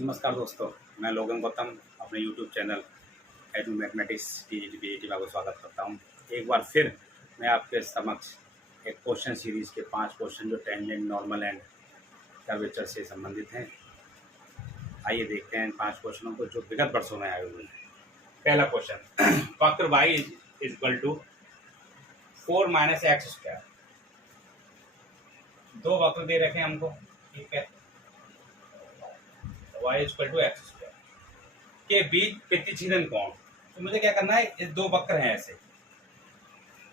नमस्कार दोस्तों, मैं लोगन गौतम अपने YouTube channel edu mathematics T का स्वागत करता हूं। एक बार फिर मैं आपके समक्ष एक क्वेश्चन सीरीज़ के 5 क्वेश्चन जो टेंजेंट, नॉर्मल एंड कर्वेचर से संबंधित हैं। आइए देखते हैं इन 5 क्वेश्चनों को जो विगत वर्षों में आए हुए हैं। पहला क्वेश्चन, वक्र y is equal to 4 minus x square. दो वक्र दे रखे हैं हमको, ठीक है। y equal to x square के बीच प्रतिच्छेदन कोण। तो मुझे क्या करना है, ये दो वक्र हैं ऐसे,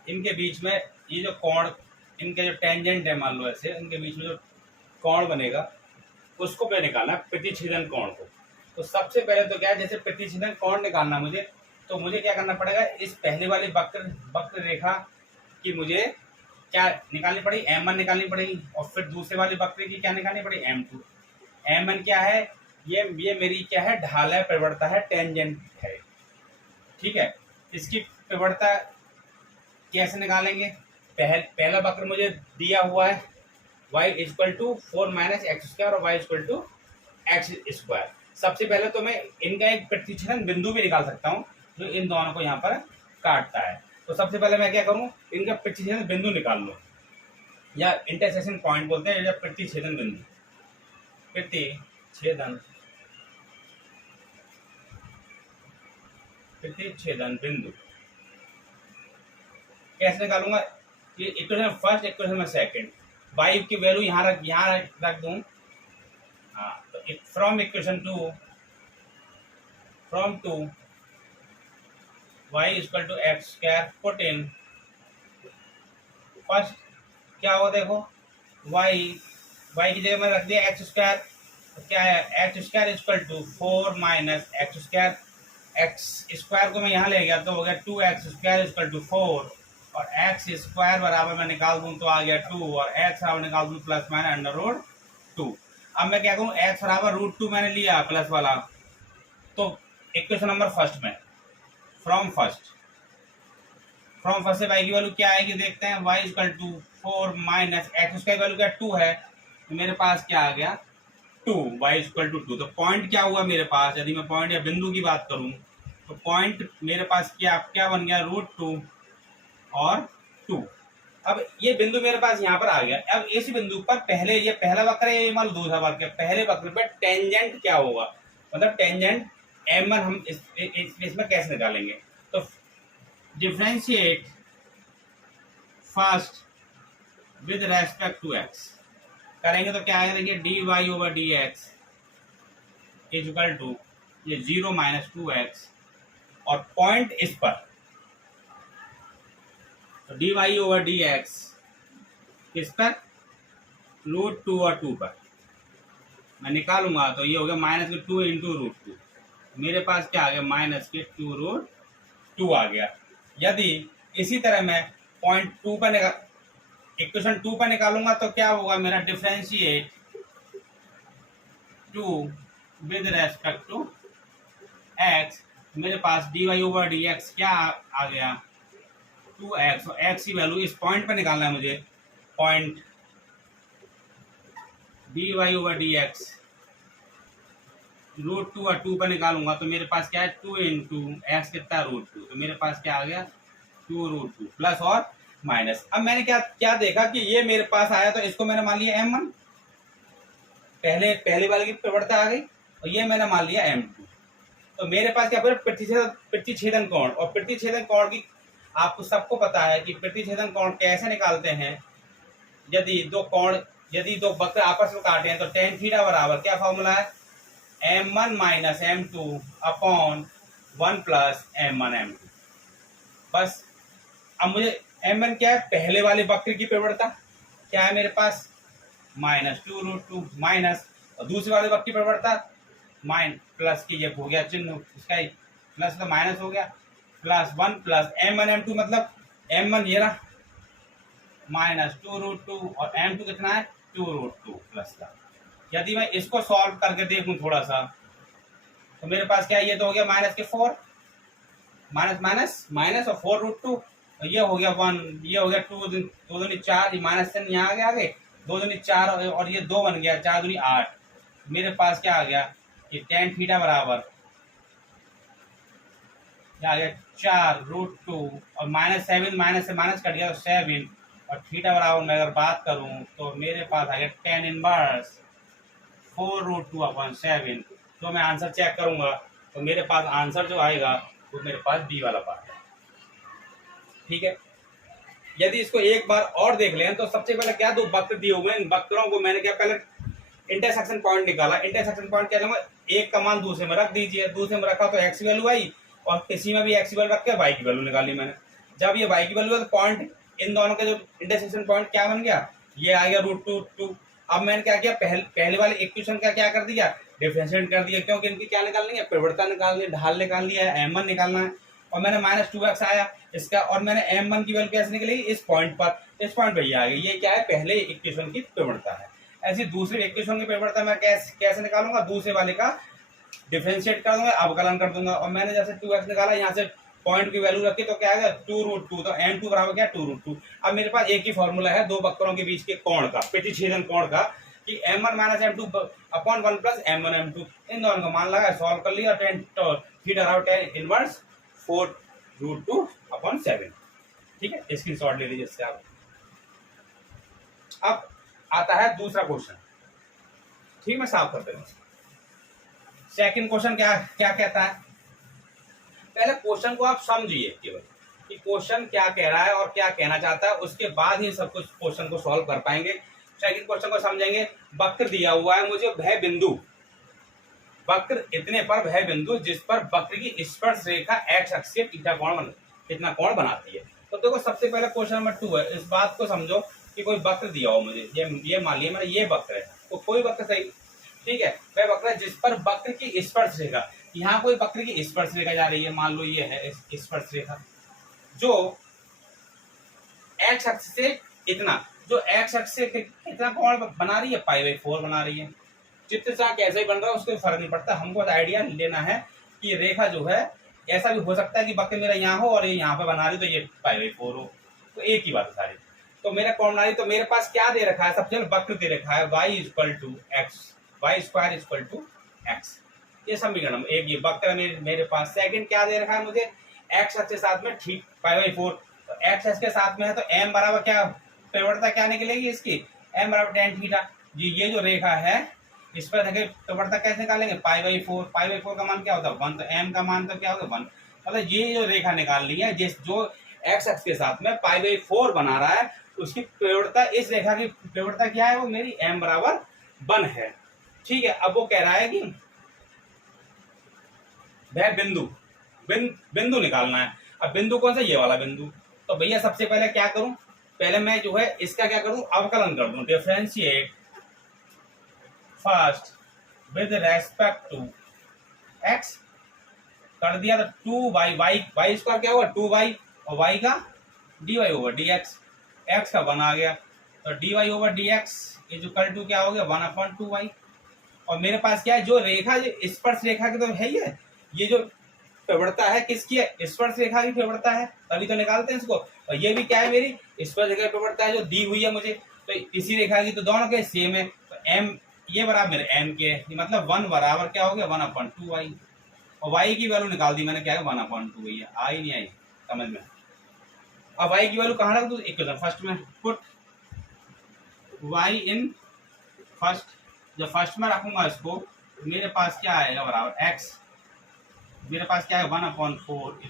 इनके बीच में ये जो कोण, इनके जो टेंजेंट है मान लो ऐसे, इनके बीच में जो कोण बनेगा उसको पे निकालना, प्रतिच्छेदन कोण को। तो सबसे पहले तो क्या है, जैसे प्रतिच्छेदन कोण निकालना मुझे, तो मुझे क्या करना पड़ेगा, इस पहले वाली वक्र रेखा की मुझे क्या निकालनी पड़ेगी, m1 निकालनी पड़ेगी, और फिर दूसरे वाली वक्र की क्या निकालनी पड़ेगी, m2। m1 क्या है, ये मेरी क्या है, ढाल है, प्रवणता है, टेंजेंट है, ठीक है। इसकी प्रवणता कैसे निकालेंगे, पहला वक्र मुझे दिया हुआ है y equal to 4 minus x square और y equal to x square. सबसे पहले तो मैं इनका एक प्रतिच्छेदन बिंदु भी निकाल सकता हूँ जो इन दोनों को यहाँ पर काटता है। तो सबसे पहले मैं क्या करूँ, इनका प्रतिच्छेदन बिंदु निकाल लूँ, या इंटरसेक्शन पॉइंट बोलते हैं, या प्रतिच्छेदन बिंदु। प्रतिच्छेदन बिंदु कैसे निकालूंगा, ये इक्वेशन फर्स्ट, इक्वेशन में सेकंड, y की वैल्यू यहाँ रख दूं। हाँ, तो from equation two y equal to x square put in first, क्या होगा देखो, y की जगह में रख दिया एक्स स्क्वायर, तो क्या है, x square equal to 4 minus x square. X square को मैं यहाँ ले गया तो हो गया 2x स्क्वायर इक्वल टू 4, और एक्स स्क्वायर बराबर मैं निकाल दूं तो आ गया 2, और एक्स बराबर निकाल दूं प्लस माइनस अंडर रूट 2। अब मैं क्या करूं, एक्स बराबर रूट 2 मैंने लिया प्लस वाला, तो इक्वेशन नंबर फर्स्ट में फ्रॉम फर्स्ट से y की वैल्यू क्या आएगी देखते हैं। y equal to 4 minus x square की वैल्यू क्या 2 है, तो मेरे पास क्या आ गया 2, y इक्वल टू 2। तो पॉइंट क्या हुआ मेरे पास, यदि मैं पॉइंट या बिंदु की बात करूं तो पॉइंट मेरे पास क्या बन गया, रूट 2 और 2। अब ये बिंदु मेरे पास यहाँ पर आ गया। अब इस बिंदु पर पहले, ये पहला वक्र है, ये मान लो दूसरा वक्र है, पहले वक्र पर टेंजेंट क्या होगा, मतलब टेंजेंट m1 हम इसमें कैसे निकालेंगे। तो differentiate first with respect to x करेंगे तो क्या आएगा, देखिए dy over dx is equal to ये 0 माइनस 2x, और पॉइंट इस पर, तो dy ओवर dx किस पर, रूट 2 और 2 पर मैं निकालूंगा तो ये हो गया माइनस के 2 इंटू रूट 2, मेरे पास क्या आ गया, माइनस के 2 रूट 2 आ गया। यदि इसी तरह मैं पॉइंट 2 पर इक्वेशन 2 पर निकालूंगा तो क्या होगा, मेरा differentiate 2 with respect to x, मेरे पास dy ओवर dx क्या आ गया 2x, और x की वैल्यू इस पॉइंट पर निकालना है मुझे, point dy over dx root 2 और 2 पर निकालूंगा तो मेरे पास क्या है 2 इंटू एक्स कितना रूट 2, तो मेरे पास क्या आ गया 2 रूट 2 प्लस और माइनस। अब मैंने क्या देखा कि ये मेरे पास आया तो इसको मैंने मान लिया m1, पहले वाले की प्रवणता आ गई, और ये मैंने मान लिया m2। तो मेरे पास क्या प्रतिच्छेदन कोण, और प्रतिच्छेदन कोण की आपको सबको पता है कि प्रतिच्छेदन कोण कैसे निकालते हैं। यदि दो वक्र आपस में काटे हैं तो tan थीटा बराबर क्या फॉर्मूला है, m1 minus m2 upon 1 plus m1 m2। बस अब मुझे m1 क्या है, पहले वाले वक्र की प्रवणता क्या है मेरे पास, माइनस 2 रूट 2 माइनस, और दूसरे वाले वक्र की प्रवणता प्लस की, ये हो गया चिन्ह इसका ही, प्लस तो माइनस हो गया, प्लस 1 प्लस m1 m2, मतलब m1 ये रहा माइनस 2 रूट 2, और m2 कितना है 2 रूट 2 प्लस का। यदि मैं इसको सॉल्व करके देखूं थोड़ा सा तो मेरे पास क्या है, ये तो हो गया माइनस के 4, माइनस और 4 रूट 2, और ये हो गया 1, ये हो गया 2 दूनी 4, माइनस चिन्ह यहाँ आ गया आगे, 2 दूनी 4 और ये 2 बन गया, 4 दूनी 8, मेरे पास क्या आ गया ये tan थीटा बराबर आ गया 4√2 और -7 माइनस से माइनस कट गया तो 7 और थीटा बराबर मैं अगर बात करूं तो मेरे पास आ गया tan इनवर्स 4√2/7। तो मैं आंसर चेक करूंगा तो मेरे पास आंसर जो आएगा वो मेरे पास बी वाला पार्ट है। ठीक है, यदि इसको एक बार और देख लें तो सबसे पहले क्या दो वक्र दिए हुए हैं, इन वक्रों को मैंने क्या पहले इंटरसेक्शन पॉइंट निकाला। इंटरसेक्शन पॉइंट क्या लूंगा, एक का मान दूसरे में रख दीजिए, दूसरे में रखा तो एक्स वैल्यू आई और किसी में भी एक्स वैल्यू रख के वाई की वैल्यू निकाली मैंने। जब ये वाई की वैल्यू है तो पॉइंट इन दोनों के जो इंटरसेक्शन पॉइंट क्या बन गया, ये आ गया √2। अब मैंने क्या किया, पहले वाले इक्वेशन का क्या कर दिया, डिफरेंशिएट कर दिया, क्योंकि इनकी क्या निकालनी है, प्रवृत्ता निकालनी है, ढाल निकालनी है, m1 निकालना है। और मैंने -2x आया इसका, और मैंने m1 की वैल्यू कैसे निकली, इस पॉइंट पर, इस पॉइंट पर ये आ गई। ये क्या है, पहले इक्वेशन की प्रवृत्ता है। ऐसी दूसरी इक्वेशन की प्रवृत्ता मैं कैसे निकालूंगा, दूसरे वाले का डिफरेंशिएट कर दूंगा, अवकलन कर दूंगा। और मैंने जैसे 2x निकाला, यहाँ से पॉइंट की वैल्यू रखी तो क्या आएगा 2√2, तो m2 बराबर क्या 2√2। अब मेरे पास एक ही फॉर्मूला है दो वक्रों के बीच के कोण का, प्रतिच्छेदन कोण का, कि m1 - m2/1 + m1 m2, इन दोनों का मान लगा, सॉल्व कर लिया, थीटा tan इनवर्स 4√2/7। ठीक है, स्क्रीनशॉट ले लीजिए इससे आप। अब आता है दूसरा क्वेश्चन। ठीक, मैं साफ कर देता हूं। सेकंड क्वेश्चन क्या क्या कहता है, पहले क्वेश्चन को आप समझिए केवल कि क्वेश्चन क्या कह रहा है और क्या कहना चाहता है, उसके बाद ही सब कुछ क्वेश्चन को सॉल्व कर पाएंगे। सेकंड क्वेश्चन को समझेंगे। वक्र दिया हुआ है मुझे, वह बिंदु, वक्र इतने पर वह बिंदु जिस पर वक्र की स्पर्श रेखा एक्स अक्ष से कितना कोण बनाती है। तो देखो सबसे पहले क्वेश्चन नंबर 2 है, इस बात को समझो कि कोई वक्र दिया हो मुझे, ये मान लिया मैंने, ये वक्र है, तो कोई वक्र सही, ठीक है, वह वक्र है जिस पर वक्र की स्पर्श रेखा, यहाँ कोई वक्र की स्पर्श रेखा जा रही है, मान लो ये है स्पर्श रेखा, जो एक्स अक्ष से इतना, जो एक्स अक्ष से कितना कोण बना रही है, π/4 बना रही है। चित्र चाहे कैसे बन रहा है उसको फर्क नहीं पड़ता, हमको आइडिया लेना है कि रेखा जो है, ऐसा भी हो सकता है कि वक्र मेरा यहाँ हो और ये यहाँ पे बना रही तो ये π/4 हो, तो एक ही बात है सारी। तो मेरा कौन बना रही, तो मेरे पास क्या दे रखा है, सबसे पहले वक्र दे रखा है y = x, y² = x, ये समीकरण एक, ये वक्र मेरे पास। सेकंड क्या दे रखा है मुझे, x अक्ष के साथ में ठीक π/4, तो x अक्ष के साथ में है तो m बराबर क्या, प्रवणता क्या निकलेगी इसकी, m बराबर tan थीटा। ये जो रेखा है इस पर देखिए प्रवणता कैसे निकालेंगे, π/4, π/4 का मान क्या होता है 1, तो m का मान तो क्या होगा 1। मतलब ये जो रेखा निकाल ली है, जिस जो x अक्ष के साथ में π/4 बना रहा है, उसकी प्रवणता, इस रेखा की प्रवणता क्या है, वो मेरी m बराबर 1 है। ठीक है, अब वो कह रहा है कि वह बिंदु निकालना है। अब बिंदु कौन सा, ये वाला बिंदु। तो भैया सबसे पहले क्या करूं, पहले मैं जो है इसका क्या करूं, अवकलन कर दूं, differentiate first with respect to x, कर दिया तो 2y क्या होगा 2y, और y का dy/dx, x का 1 आ गया, तो dy/dx = क्या हो गया 1/2y। और मेरे पास क्या है, जो रेखा, जो स्पर्श रेखा की तो है ये जो प्रवणता है किसकी है, स्पर्श रेखा की प्रवणता है, तभी तो निकालते हैं इसको। और ये भी क्या है, मेरी स्पर्श रेखा की प्रवणता है जो दी हुई है मुझे, तो इसी रेखा की तो दोनों के सेम है, तो m ये बराबर मेरे m के है, मतलब 1 बराबर क्या हो गया 1/2y, और y की वैल्यू निकाल दी मैंने, क्या है 1/2 है, आई नहीं आई समझ में। अब y की वैल्यू कहाँ रख दूं, इक्वेशन फर्स्ट में, पुट y इन फर्स्ट, जब फर्स्ट में रखूंगा इसको, मेरे पास क्या आएगा बराबर x, मेरे पास क्या है 1/4 =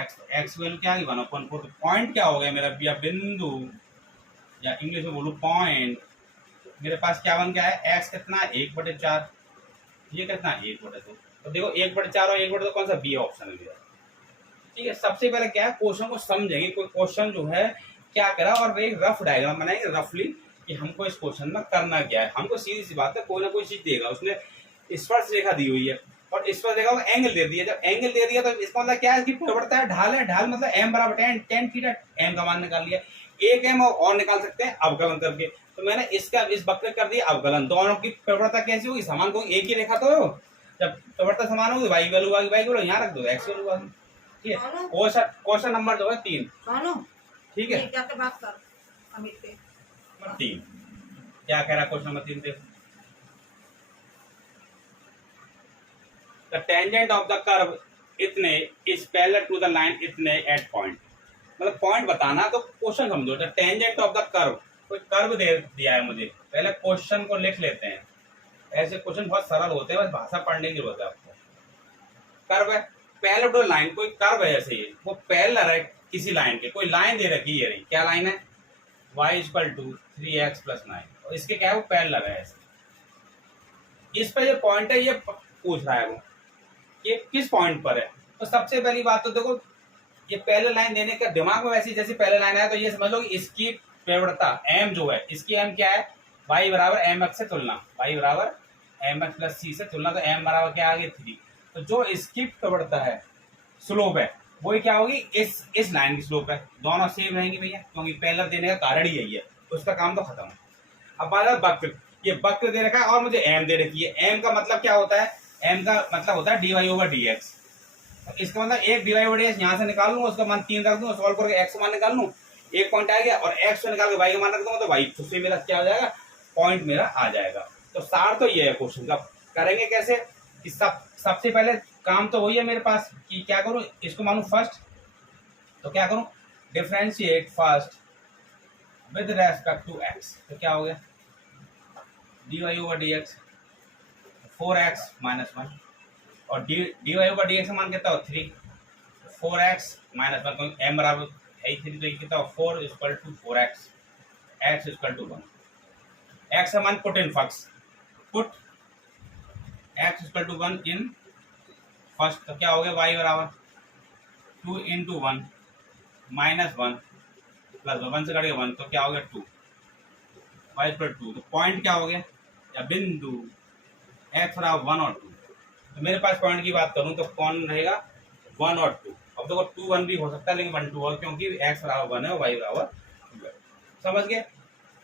x, x वैल्यू क्या है 1/4, तो पॉइंट क्या हो गया मेरा, बिंदु, या इंग्लिश में बोलूं पॉइंट, मेरे पास क्या बन गया है, x कितना 1/4, ये कितना 1/2, तो देखो 1/4 और 1/2 कौन सा, बी ऑप्शन है मेरा। ठीक है, सबसे पहले क्या है, क्वेश्चन को समझेंगे, कोई क्वेश्चन जो है क्या करा, और एक रफ डायग्राम बनाएंगे रफली कि हमको इस क्वेश्चन में करना क्या है। हमको सीधी सी बात है, कोई ना कोई चीज देगा, उसने स्पर्श रेखा दी हुई है और स्पर्श रेखा को एंगल दे दिया, जब एंगल दे दिया तो इसका मतलब क्या है, इसकी प्रवणता है ढाल, है ढाल मतलब m बराबर tan थीटा, m का मान निकाल लिया, एक m और निकाल सकते हैं अवकलन करके, तो मैंने इसका इस वक्र कर दिया अवकलन। दोनों की प्रवणता कैसी होगी, समान को, एक ही रेखा तो हो, जब प्रवणता समान होगी y वैल्यू आ गई, y वैल्यू यहाँ रख दो, x वैल्यू आ गई। ठीक है, क्वेश्चन नंबर जो है 3, ठीक है, क्या बात कर अमित पे 3 क्या कह रहा है, क्वेश्चन नंबर 3 देखो, the tangent of the curve इतने is parallel to the line इतने एट पॉइंट। मतलब पॉइंट बताना तो क्वेश्चन समझो। The tangent of the curve, कोई कर्व दे दिया है मुझे, पहले क्वेश्चन को लिख लेते हैं। ऐसे क्वेश्चन बहुत सरल होते हैं, बस भाषा पढ़ने की जरूरत है आपको। कर्व है पैरेलल टू लाइन, कोई कर्व है जैसे ये, वो पैरेलल है किसी लाइन के, कोई लाइन दे रखी है, क्या लाइन है, y equal to 3x plus 9, और इसके क्या है वो पैरेलल है ऐसे। इस पे जो पॉइंट है ये पूछ रहा है वो, ये किस पॉइंट पर है। तो सबसे पहली बात तो देखो, ये पैरेलल लाइन देने का दिमाग में वैसी जैसी पैरेलल लाइन है, तो ये समझ लो कि इसकी प्रवणता m जो है, इसकी m क्या है, y बराबर mx से तुलना, y बराबर mx प्लस c से तुलना, तो m बराबर क्या आ गया 3। तो जो इसकी प्रवणता है, स्लोप है, वो क्या होगी, इस लाइन की स्लोप है। दोनों सेम रहेंगी भैया, क्योंकि पैरेलल देने का कारण ही यही है, उसका काम तो खत्म। अब बात है वक्र, ये वक्र दे रखा है और मुझे m दे रखी है। m का मतलब क्या होता है, m का मतलब होता है dy ओवर dx। इसका मतलब एक dy ओवर dx यहाँ से निकाल लूँ, उसका मान 3 रख दूँ, सॉल्व करके x मान निकाल लूँ, एक पॉइंट आ गया, और x से निकाल के y का मान रख दूंगा, तो y उससे मेरा क्या हो जाएगा, पॉइंट मेरा आ जाएगा। तो सार तो ये है क्वेश्चन का। करेंगे कैसे कि सबसे पहले काम तो वही है मेरे पास कि क्या करूं, इसको मानूं फर्स्ट, तो क्या करूं, differentiate first with respect to x। तो क्या हो गया, dy over dx 4x minus 1, और dy ओवर dx का मान कितना हो 3, 4x माइनस 1, क्योंकि m बराबर है 3, तो ये कितना हो 4 equal to 4x, x equal to 1। x का मान put in first, put x equal to 1 in first, तो क्या हो गया y बराबर 2 इंटू 1 माइनस 1 प्लस 1 से कटेगा 1, तो क्या हो गया 2, y इक्वल 2। तो पॉइंट क्या हो गया, या बिंदु x बराबर 1 और 2। तो मेरे पास पॉइंट की बात करूं तो कौन रहेगा, 1 और 2। अब देखो 2 1 भी हो सकता है, लेकिन 1 2 और, क्योंकि x बराबर 1 है और y बराबर 2 है। समझ गए।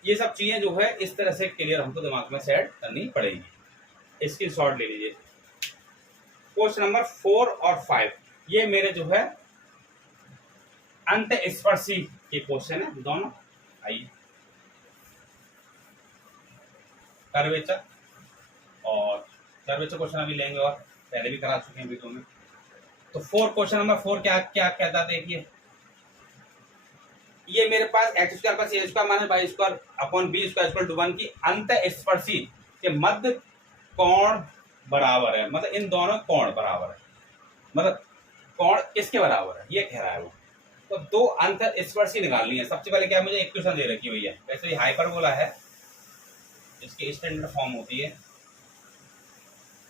ये सब चीजें जो है इस तरह से क्लियर हमको दिमाग में सेट करनी पड़ेगी। इसकी शॉर्ट ले लीजिए। क्वेश्चन नंबर 4 और 5 ये मेरे जो है अंत स्पर्शी के क्वेश्चन है दोनों। आइए, कर्वेचर और कर्वेचर क्वेश्चन अभी लेंगे, और पहले भी करा चुके हैं वीडियो में। तो 4 क्वेश्चन नंबर 4 क्या क्या कहता है देखिए, ये मेरे पास x square plus a square minus y square upon b square equal to 1 की अंत स्पर्शी के मध्य कोण बराबर है। मतलब इन दोनों कोण बराबर है, मतलब कोण किसके बराबर है ये कह रहा है वो। तो दो अंत स्पर्शी निकालनी है। सबसे पहले क्या मुझे इक्वेशन दे रखी हुई है, वैसे ये हाइपरबोला है, इसकी स्टैंडर्ड फॉर्म होती है।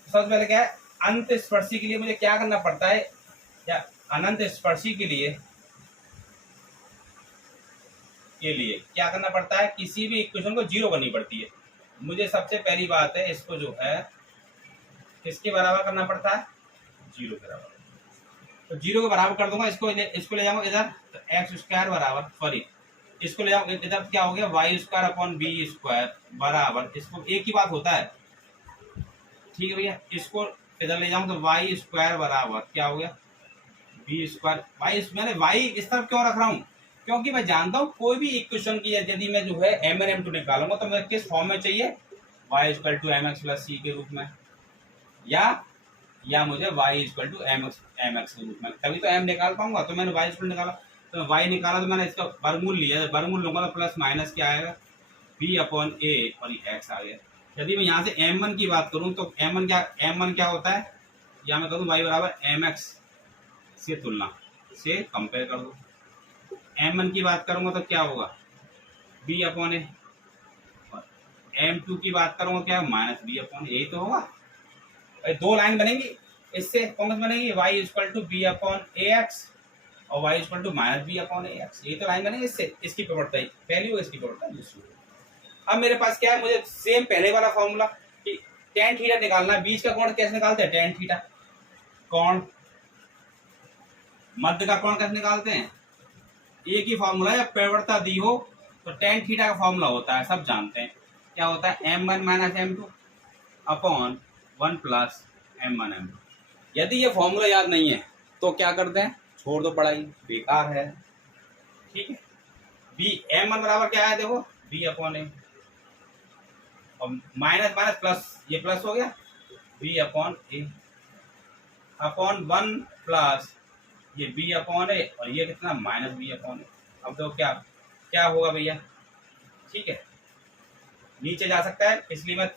सबसे पहले क्या है, अंत स्पर्शी के लिए मुझे क्या करना पड़ता है, या अनंत स्पर्शी के लिए क्या करना पड़ता है, किसी भी इक्वेशन को जीरो करनी पड़ती है। मुझे सबसे पहली बात है इसको जो है किसके बराबर करना पड़ता है, जीरो के बराबर। तो जीरो के बराबर कर दूंगा, इसको ले जाऊंगा इधर, तो एक्स स्क्वायर बराबर, सॉरी इसको ले जाऊंगा इधर, क्या हो गया y square upon b square बराबर, इसको एक ही बात होता है, ठीक है भैया। इसको इधर ले जाऊं तो वाई स्क्वायर बराबर क्या हो गया बी स्क्वायर, मैंने वाई इस तरफ क्यों रख रहा हूँ, क्योंकि मैं जानता हूँ कोई भी इक्वेशन की यदि मैं जो है एम एन एम टू निकालूंगा तो मैं किस फॉर्म में चाहिए, y equal to m x plus c के रूप में, या मुझे y equal to m x के रूप में, तभी तो एम निकाल पाऊंगा। तो मैंने वाई इक्वल निकाला, तो वाई निकाला, तो मैंने इसका वर्गमूल लिया, वर्गमूल लूंगा तो प्लस माइनस क्या आएगा बी अपॉन ए और ये एक्स आ गया। यदि मैं यहाँ से एम वन की बात करूँ तो एम वन क्या होता है, या मैं करूँ वाई बराबर एम एक्स से तुलना से कंपेयर कर दो। एम वन की बात करूंगा तो क्या होगा b upon a, m two की बात करूंगा क्या माइनस बी अपॉन, यही तो होगा। दो लाइन बनेगी, इससे कौन सी बनेगी, y equal to b upon a x और y equal to minus b upon a x, यही तो लाइन बनेगी। इससे इसकी प्रवृत्ता पहली होगी, इसकी प्रवृत्ता दूसरी। अब मेरे पास क्या है, मुझे सेम पहले वाला फॉर्मूला कि टेन थीटा निकालना, बीच का कोण कैसे निकालते हैं, टेन थीटा, कोण मध्य का कोण कैसे निकालते हैं, एक ही फॉर्मूला है। प्रवणता दी हो तो टेन थीटा का फॉर्मूला होता है, सब जानते हैं क्या होता है, m one minus m two upon 1 plus m one m two. यदि ये फॉर्मूला याद नहीं है तो क्या करते हैं, छोड़ दो, पढ़ाई बेकार है, ठीक है। बी एम वन बराबर क्या है देखो बी अपॉन ए, और माइनस माइनस प्लस, ये प्लस हो गया B upon a, upon 1 plus ये बी अपॉन ए और ये कितना माइनस बी अपॉन ए। अब तो क्या क्या होगा भैया, ठीक है, नीचे जा सकता है, इसलिए मैं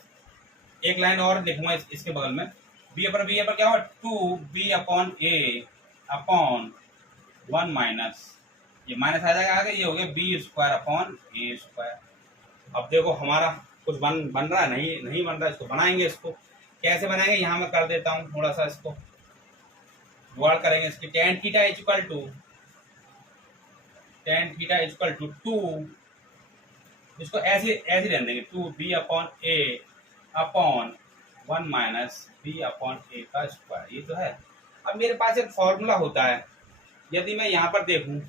एक लाइन और लिखूंगा इसके बगल में। बी अपन क्या होगा 2b upon a upon 1 minus, ये माइनस आ जाएगा आगे, ये हो गया बी स्क्वायर अपॉन ए स्क्वायर। अब देखो हमारा कुछ बन रहा है, नहीं बन रहा है, इसको बनाएंगे। इसको कैसे बनाएंगे, यहाँ मैं कर देता हूँ थोड़ा सा, इसको जुगाड़ करेंगे इसकी। tan थीटा इक्वल टू 2, इसको ऐसे ऐसे रहने देंगे 2b upon a upon 1 minus b upon a का स्क्वायर, ये तो है। अब मेरे पास एक फॉर्मूला होता है, यदि मैं यहाँ पर देखूं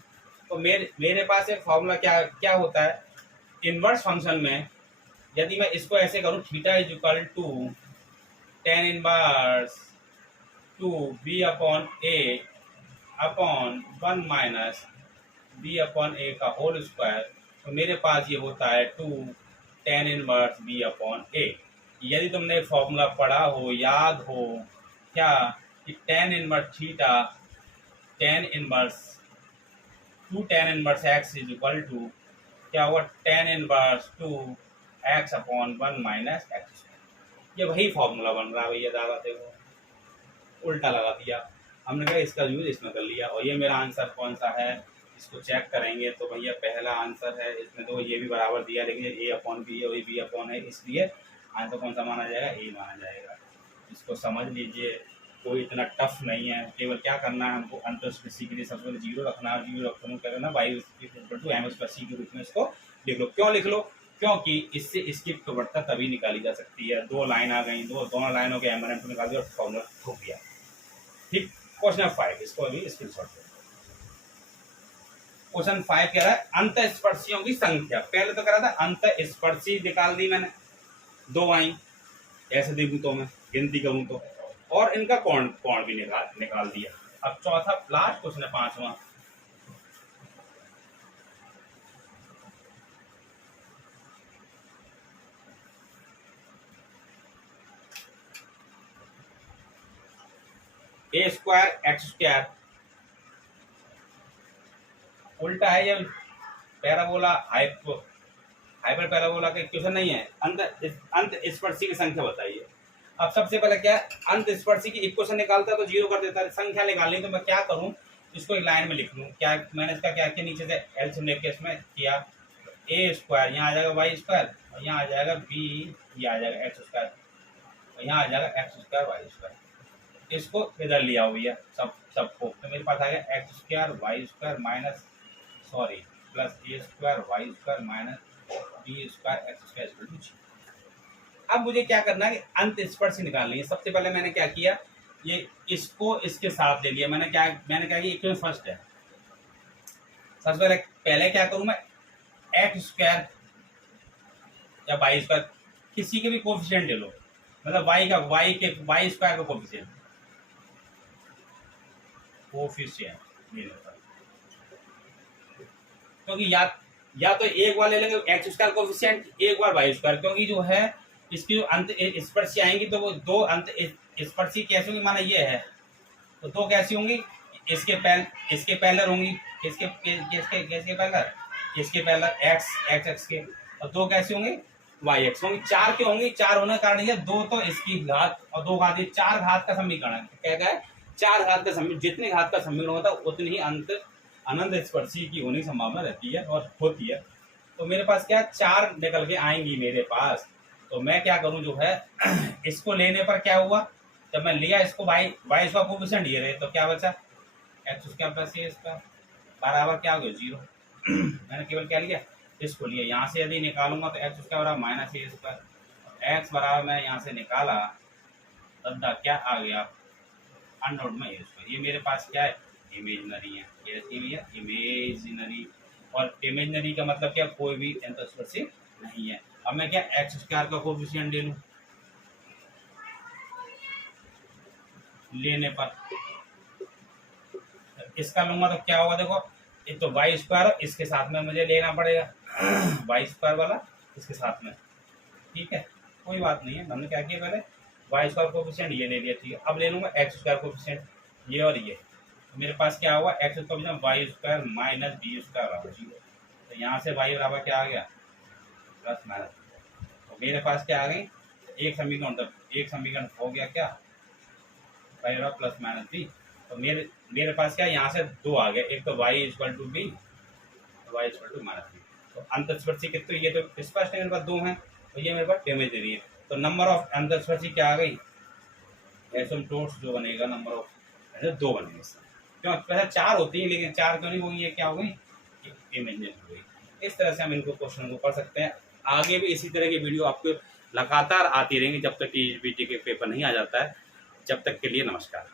तो मेरे पास एक फॉर्मूला क्या होता है इनवर्स फंक्शन में। यदि मैं इसको ऐसे करूं theta is equal to tan inverse 2b upon a upon 1 minus b upon a का होल स्क्वायर, तो मेरे पास ये होता है 2 tan इनवर्स बी अपॉन ए। यदि तुमने फॉर्मूला पढ़ा हो, याद हो क्या, कि tan inverse theta tan inverse 2 tan inverse x is equal to क्या हुआ tan inverse 2 x upon 1 minus x. ये वही फॉर्मूला बन रहा है भैया, दादा देखो उल्टा लगा दिया हमने, कहा इसका यूज इसमें कर लिया। और ये मेरा आंसर कौन सा है, इसको चेक करेंगे तो भैया पहला आंसर है। इसमें तो ये भी बराबर दिया, लेकिन ए अपॉन बी है, वही बी अपॉन है, इसलिए आंसर कौन सा माना जाएगा, ए माना जाएगा। इसको समझ लीजिए, कोई इतना टफ नहीं है। केवल क्या करना है हमको, अंतर सी के लिए सबसे पहले जीरो रखना है, जीरो रखने क्या करना, y equal to m plus c के रूप में इसको लिख लो। क्यों लिख लो, क्योंकि इससे इसकी प्रवृत्ता तभी निकाली जा सकती है। दो लाइन आ गई, दोनों लाइनों के एम एन निकाल दिया और फॉर्मूला ठोक दिया। ठीक, क्वेश्चन 5, इसको अभी स्क्रीनशॉट दो। क्वेश्चन 5 कह रहा है अंतःस्पर्शियों की संख्या। पहले तो कह रहा था अंतःस्पर्शी, निकाल दी मैंने, 2 आई, ऐसे देखूं तो मैं गिनती करूं तो, और इनका कोण भी निकाल दिया। अब चौथा लास्ट क्वेश्चन है, 5वां। ए स्क्वायर एक्स स्क्वायर उल्टा है, ये पैराबोला हाइपर पैराबोला का इक्वेशन नहीं है। अंत स्पर्शी की संख्या बताइए। अब सबसे पहले क्या है, अंत स्पर्शी की इक्वेशन निकालता है तो जीरो कर देता है। संख्या निकालनी तो मैं क्या करूं, इसको एक लाइन में लिख लूं। क्या मैंने इसका क्या किया, नीचे से एलसीएम लेके इसमें किया, ए स्क्वायर यहाँ आ जाएगा वाई स्क्वायर, और यहाँ आ जाएगा बी, ये आ जाएगा एक्स स्क्वायर, और यहाँ आ जाएगा एक्स स्क्वायर वाई स्क्वायर। इसको इधर लिया हो भैया सबको, तो मेरे पास आ गया x square y square minus plus a square y square minus b square x square equal to 0। अब मुझे क्या करना है, अंत स्पर्शी निकालनी है। सबसे पहले मैंने क्या किया, ये इसको इसके साथ ले लिया। मैंने क्या किया, इक्वेशन फर्स्ट है। सबसे पहले क्या करूं मैं, एक्स स्क्वायर या वाई स्क्वायर किसी के भी कोफिशिएंट ले लो, मतलब वाई स्क्वायर का कोफिशिएंट ले लो, क्योंकि या तो एक बार ले लेंगे एक्स स्क्वायर कोफिशिएंट, एक बार वाई स्क्वायर, क्योंकि जो है इसकी जो अंत स्पर्शी आएंगी तो वो दो अंत स्पर्शी कैसी होंगी, माना ये है तो दो कैसी होंगी, इसके पैरेलल होंगी, किसके पैरेलल, इसके पैरेलल एक्स के, और दो कैसी होंगी, वाई एक्स होंगी। चार के होंगी, चार होने के कारण ये दो तो इसकी घात और दो घात, ये 4 घात का समीकरण क्या है, 4 घात का समीकरण। जितने घात का समीकरण होता है उतनी ही अनंत स्पर्शी की होने की संभावना रहती है और होती है। तो मेरे पास क्या 4 निकल के आएंगी मेरे पास। तो मैं क्या करूं, जो है इसको लेने पर क्या हुआ, जब मैं लिया इसको वाई इसका कोफिशिएंट ये रहे, तो क्या बचा x square plus a square बराबर क्या हो गया 0। मैंने केवल क्या लिया, इसको लिया। यहाँ से यदि निकालूंगा तो एक्स स्क्वायर बराबर माइनस ए स्क्वायर, एक्स बराबर मैं यहाँ से निकाला तब क्या आ गया अननोन में ए स्क्वायर। ये मेरे पास क्या है, इमेजिनरी है, कैसी भी है इमेजिनरी। और इमेजिनरी का मतलब क्या, कोई भी अंतःस्पर्शी नहीं है। अब मैं क्या एक्स स्क्वायर का कोफिशिएंट ले लूं, लेने पर इसका लूंगा तो क्या होगा, देखो एक तो वाई स्क्वायर इसके साथ में मुझे लेना पड़ेगा, वाई स्क्वायर वाला इसके साथ में, ठीक है कोई बात नहीं है। हमने क्या किया पहले वाई स्क्वायर कोफिशिएंट ये ले लिया, ठीक है। अब ले लूँगा एक्स स्क्वायर कोफिशिएंट, ये और ये। तो मेरे पास क्या हुआ, x coefficient y square minus b square बराबर 0। तो यहाँ से वाई बराबर क्या आ गया, प्लस माइनस। तो मेरे पास क्या आ गई, एक समीकरण, तो एक समीकरण हो गया क्या, वाई बराबर प्लस माइनस बी। तो मेरे पास क्या यहाँ से 2 आ गया, एक तो y equal to b, y equal to minus b. तो अंतस्पर्शी कितने, ये तो स्पष्ट है मेरे पास 2 हैं, तो ये मेरे पास इमेजिनरी है। तो नंबर ऑफ अंतस्पर्शी क्या आ गई, एसिम्पटोट्स जो बनेगा, नंबर ऑफ 2 बनेंगे। क्यों, वैसे 4 होती है, लेकिन 4 क्यों नहीं हुई, ये क्या हो गई, इमेजिनरी हो गई। इस तरह से हम इनको क्वेश्चन को पढ़ सकते हैं। आगे भी इसी तरह की वीडियो आपको लगातार आती रहेंगी जब तक टीजीबीटी के पेपर नहीं आ जाता है। जब तक के लिए नमस्कार।